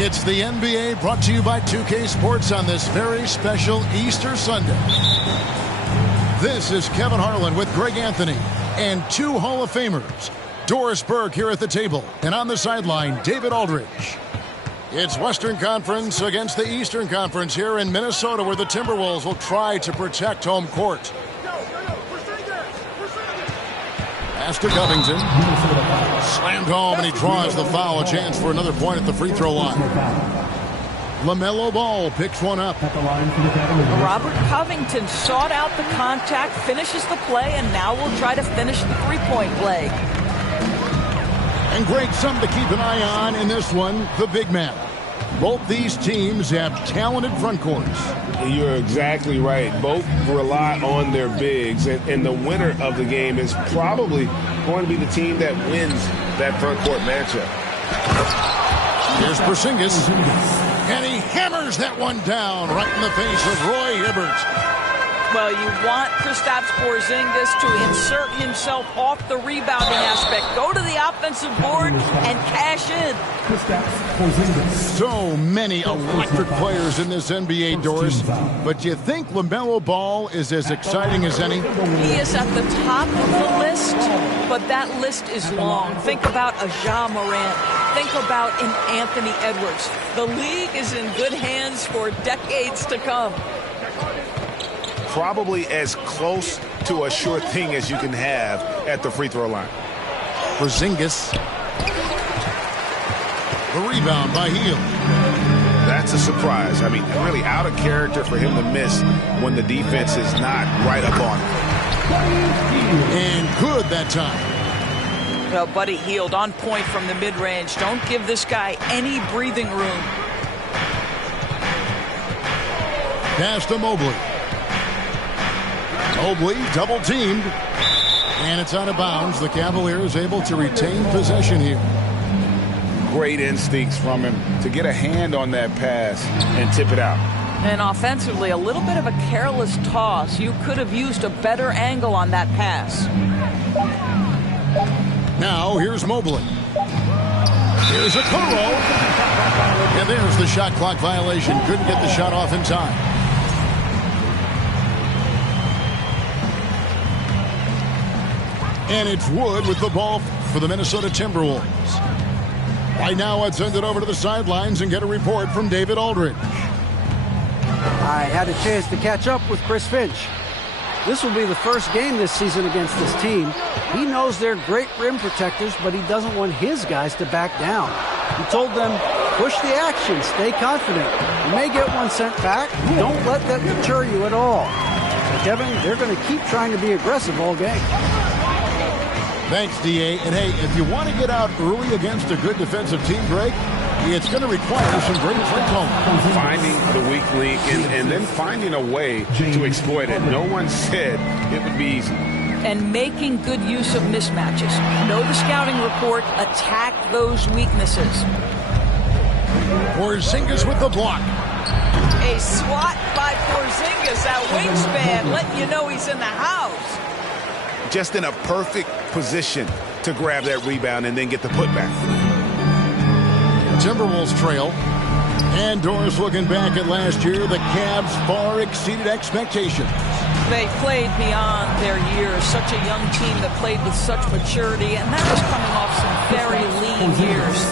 It's the NBA brought to you by 2K Sports on this very special Easter Sunday. This is Kevin Harlan with Greg Anthony and two Hall of Famers. Doris Burke here at the table, and on the sideline, David Aldridge. It's Western Conference against the Eastern Conference here in Minnesota, where the Timberwolves will try to protect home court. Pass to Covington. Slammed home, and he draws the foul. A chance for another point at the free throw line. LaMelo Ball picks one up. Robert Covington sought out the contact, finishes the play, and now will try to finish the three-point play. And great, something to keep an eye on in this one, the big man. Both these teams have talented front courts. You're exactly right. Both rely on their bigs, and the winner of the game is probably going to be the team that wins that front court matchup. Here's Porzingis, and he hammers that one down right in the face of Roy Hibbert. Well, you want Kristaps Porzingis to insert himself off the rebounding aspect. Go to the offensive board and cash in. So many electric players in this NBA, Doris. But do you think LaMelo Ball is as exciting as any? He is at the top of the list, but that list is long. Think about a Ja Morant. Think about an Anthony Edwards. The league is in good hands for decades to come. Probably as close to a sure thing as you can have at the free throw line. Porzingis. The rebound by Hield. That's a surprise. I mean, really out of character for him to miss when the defense is not right up on him. And good that time. Well, Buddy Hield on point from the mid-range. Don't give this guy any breathing room. Pass to Mobley. Mobley double-teamed. And it's out of bounds. The Cavaliers able to retain possession here. Great instincts from him to get a hand on that pass and tip it out. And offensively, a little bit of a careless toss. You could have used a better angle on that pass. Now, here's Mobley. Here's a Okoro. And there's the shot clock violation. Couldn't get the shot off in time. And it's Wood with the ball for the Minnesota Timberwolves. Right now, let's send it over to the sidelines and get a report from David Aldridge. I had a chance to catch up with Chris Finch. This will be the first game this season against this team. He knows they're great rim protectors, but he doesn't want his guys to back down. He told them, push the action, stay confident. You may get one sent back. Don't let that deter you at all. Kevin, they're going to keep trying to be aggressive all game. Thanks, D.A. And, hey, if you want to get out early against a good defensive team, Greg, it's going to require some great front home. Finding the weak link and then finding a way to exploit it. No one said it would be easy. And making good use of mismatches. Know the scouting report. Attack those weaknesses. Porzingis with the block. A swat by Porzingis. That wingspan letting you know he's in the house. Just in a perfect position to grab that rebound and then get the putback. Timberwolves trail. And Doris, looking back at last year, the Cavs far exceeded expectations. They played beyond their years. Such a young team that played with such maturity, and that was coming off some very lean years.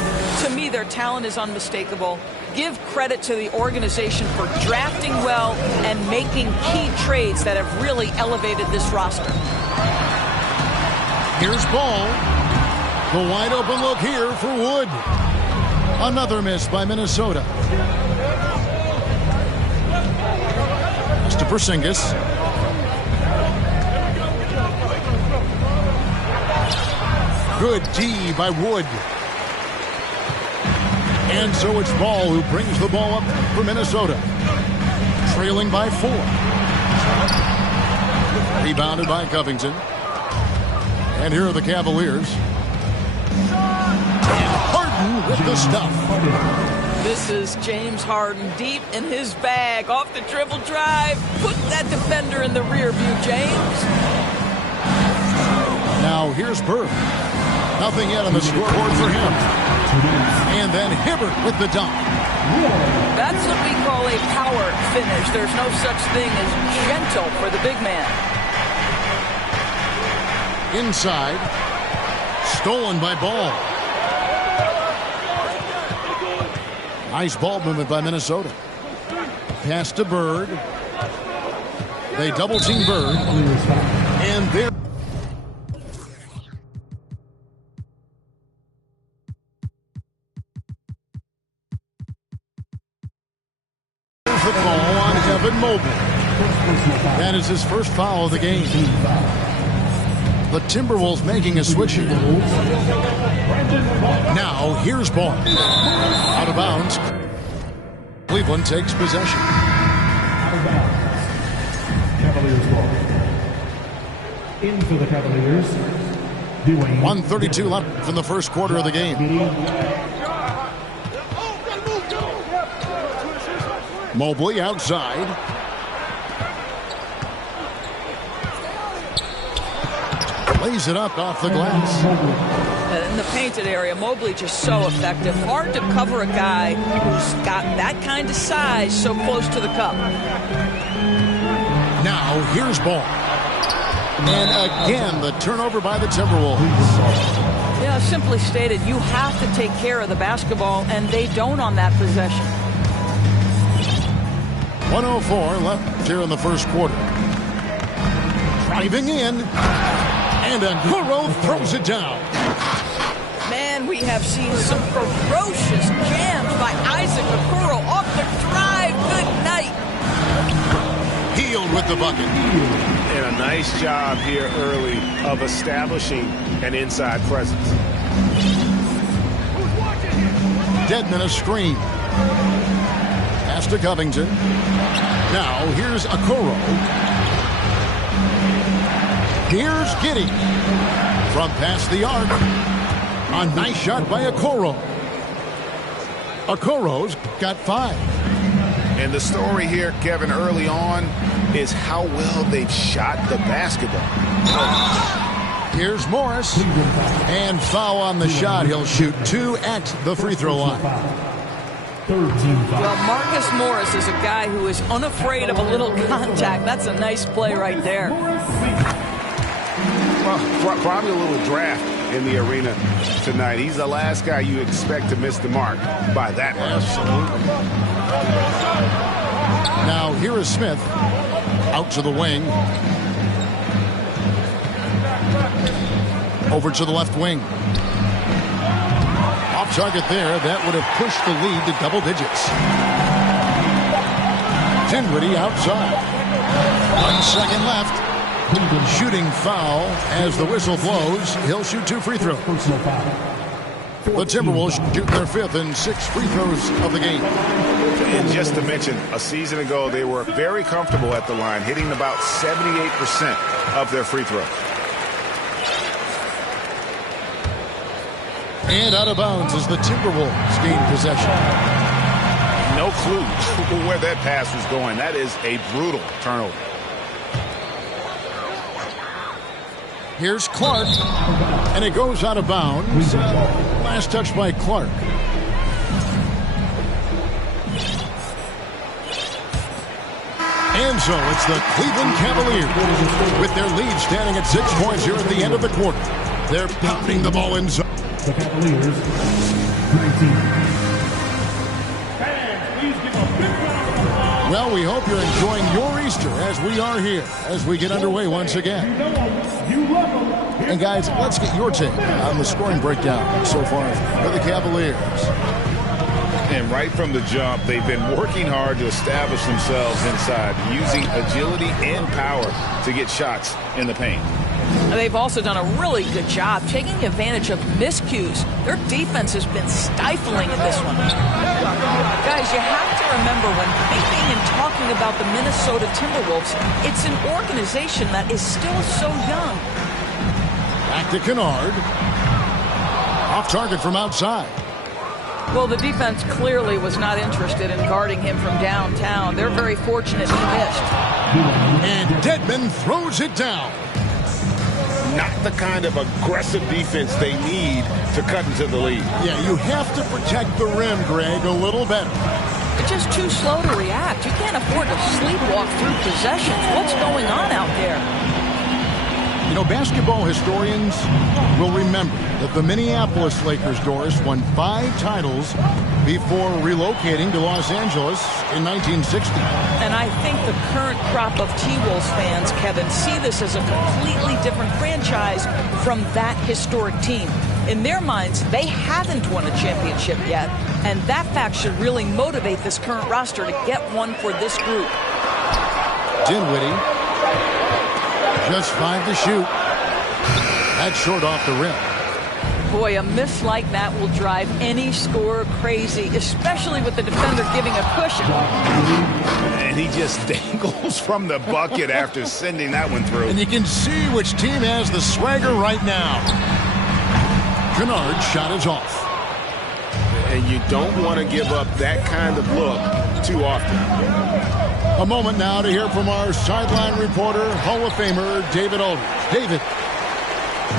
To me, their talent is unmistakable. Give credit to the organization for drafting well and making key trades that have really elevated this roster. Here's Ball. The wide open look here for Wood. Another miss by Minnesota. It's to Porzingis. Good D by Wood. And so it's Ball who brings the ball up for Minnesota. Trailing by 4. Rebounded by Covington. And here are the Cavaliers. And Harden with the stuff. This is James Harden deep in his bag. Off the dribble drive. Put that defender in the rear view, James. Now here's Bird. Nothing yet on the scoreboard for him. And then Hibbert with the dunk. That's what we call a power finish. There's no such thing as gentle for the big man. Inside. Stolen by Ball. Nice ball movement by Minnesota. Pass to Bird. They double team Bird. And they're the call on Evan Mobley. That is his first foul of the game. The Timberwolves making a switch here. Now here's Ball. Out of bounds. Cleveland takes possession. Cavaliers ball. In for the Cavaliers. 1:32 left in the first quarter of the game. Mobley outside. Lays it up off the glass. In the painted area, Mobley just so effective. Hard to cover a guy who's got that kind of size so close to the cup. Now here's Ball. And again, the turnover by the Timberwolves. Yeah, simply stated, you have to take care of the basketball, and they don't on that possession. 1:04 left here in the first quarter. Driving in. And Okoro throws it down. Man, we have seen some ferocious jams by Isaac Okoro off the drive. Good night. Hield with the bucket. And a nice job here early of establishing an inside presence. Dedmon a screen. Pass to Covington. Now here's Okoro. Here's Giddey. From past the arc. A nice shot by Okoro. Okoro's got 5. And the story here, Kevin, early on is how well they've shot the basketball. Here's Morris. And foul on the shot. He'll shoot 2 at the free throw line. Well, Marcus Morris is a guy who is unafraid of a little contact. That's a nice play right there. Well, probably a little draft in the arena tonight. He's the last guy you expect to miss the mark by that much. Absolutely. Now here is Smith. Out to the wing. Over to the left wing. Off target there. That would have pushed the lead to double digits. Dinwiddie outside. 1 second left. Shooting foul as the whistle blows. He'll shoot 2 free throws. The Timberwolves shoot their 5th and 6th free throws of the game. And just to mention, a season ago, they were very comfortable at the line, hitting about 78% of their free throws. And out of bounds as the Timberwolves gain possession. No clue where that pass was going. That is a brutal turnover. Here's Clark, and it goes out of bounds. Last touch by Clark. And so it's the Cleveland Cavaliers with their lead standing at 6 points here at the end of the quarter. They're pounding the ball inside. The Cavaliers, 19. Well, we hope you're enjoying your Easter as we are here, as we get underway once again. And guys, let's get your take on the scoring breakdown so far for the Cavaliers. And right from the jump, they've been working hard to establish themselves inside, using agility and power to get shots in the paint. They've also done a really good job taking advantage of miscues. Their defense has been stifling in this one. Guys, you have to remember when thinking and talking about the Minnesota Timberwolves, it's an organization that is still so young. Back to Kennard. Off target from outside. Well, the defense clearly was not interested in guarding him from downtown. They're very fortunate he missed. And Dedmon throws it down. Not the kind of aggressive defense they need to cut into the lead. Yeah, you have to protect the rim, Greg, a little better. They're just too slow to react. You can't afford to sleepwalk through possessions. What's going on out there? You know, basketball historians will remember that the Minneapolis Lakers, Doris, won 5 titles before relocating to Los Angeles in 1960. And I think the current crop of T-Wolves fans, Kevin, see this as a completely different franchise from that historic team. In their minds, they haven't won a championship yet, and that fact should really motivate this current roster to get one for this group. Dinwiddie. Just 5 to shoot. That's short off the rim. Boy, a miss like that will drive any scorer crazy, especially with the defender giving a cushion. And he just dangles from the bucket after sending that one through. And you can see which team has the swagger right now. Kennard's shot is off. And you don't want to give up that kind of look too often. A moment now to hear from our sideline reporter, Hall of Famer David Aldridge. David.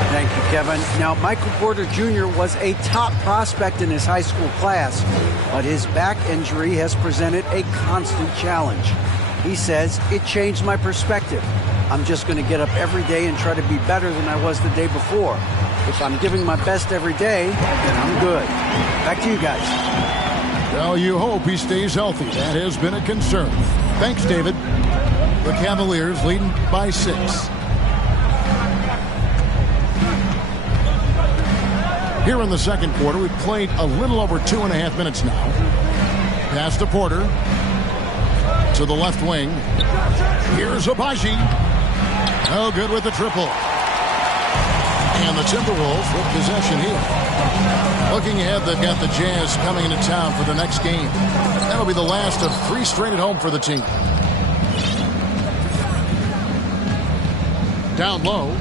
Thank you, Kevin. Now, Michael Porter Jr. was a top prospect in his high school class, but his back injury has presented a constant challenge. He says, it changed my perspective. I'm just going to get up every day and try to be better than I was the day before. If I'm giving my best every day, then I'm good. Back to you guys. Well, you hope he stays healthy. That has been a concern. Thanks, David. The Cavaliers leading by 6. Here in the second quarter, we've played a little over 2.5 minutes now. Pass to Porter. To the left wing. Here's Abaji. Oh, good with the triple. And the Timberwolves with possession here. Looking ahead, they've got the Jazz coming into town for the next game. That'll be the last of 3 straight at home for the team. Down low.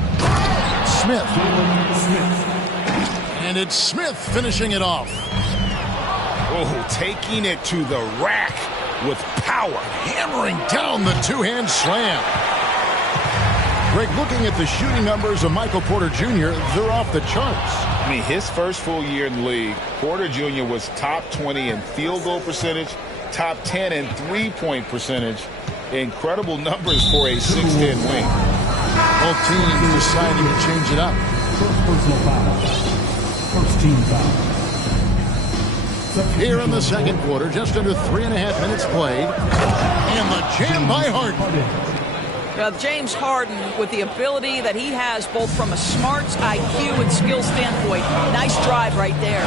Smith. And it's Smith finishing it off. Oh, taking it to the rack with power. Hammering down the 2-hand slam. Greg, looking at the shooting numbers of Michael Porter Jr., they're off the charts. I mean, his first full year in the league, Porter Jr. was top 20 in field goal percentage, top 10 in three-point percentage. Incredible numbers for a 6'10" wing. Both teams deciding to change it up. First personal foul. First team foul. Here in the second quarter, just under 3.5 minutes played. And the jam by Harden. James Harden, with the ability that he has both from a smarts, IQ, and skill standpoint. Nice drive right there.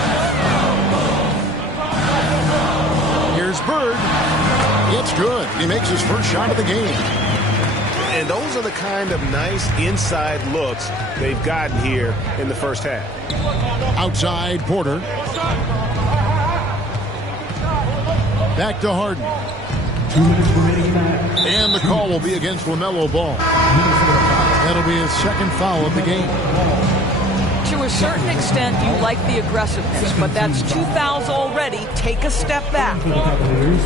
Here's Bird. It's good. He makes his first shot of the game. And those are the kind of nice inside looks they've gotten here in the first half. Outside, Porter. Back to Harden. 2 minutes remaining back. And the call will be against LaMelo Ball. That'll be his second foul of the game. To a certain extent, you like the aggressiveness, but that's 2 fouls already. Take a step back. For the Cavaliers,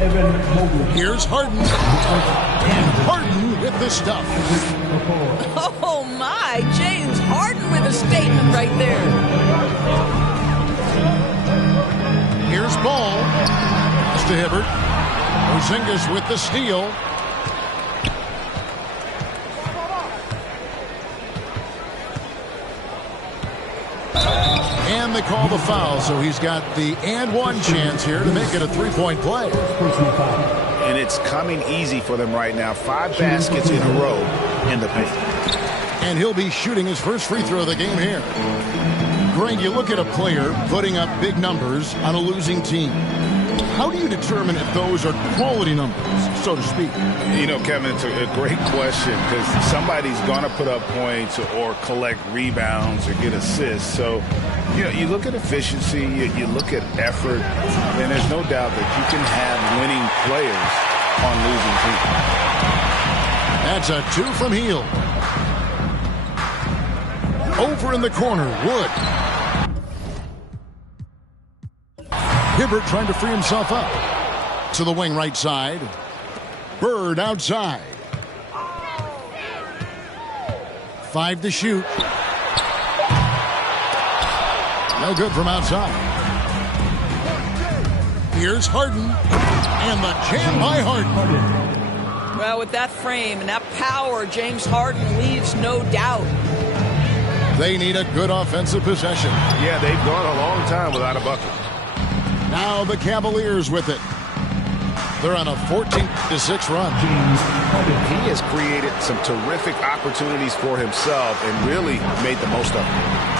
Evan Mobley. Here's Harden. And Harden with the stuff. Oh, my. James Harden with a statement right there. Here's Ball. To Hibbert. Porzingis with the steal. And they call the foul, so he's got the and one chance here to make it a 3-point play. And it's coming easy for them right now. 5 baskets in a row in the paint. And he'll be shooting his first free throw of the game here. Greg, you look at a player putting up big numbers on a losing team. How do you determine if those are quality numbers, so to speak? You know, Kevin, it's a great question because somebody's going to put up points or collect rebounds or get assists. So, you know, you look at efficiency, you look at effort, and there's no doubt that you can have winning players on losing teams. That's a 2 from Hield. Over in the corner, Wood. Hibbert trying to free himself up. To the wing right side. Bird outside. 5 to shoot. No good from outside. Here's Harden. And the jam by Harden. Well, with that frame and that power, James Harden leaves no doubt. They need a good offensive possession. Yeah, they've gone a long time without a bucket. Now the Cavaliers with it. They're on a 14-6 run. He has created some terrific opportunities for himself and really made the most of them.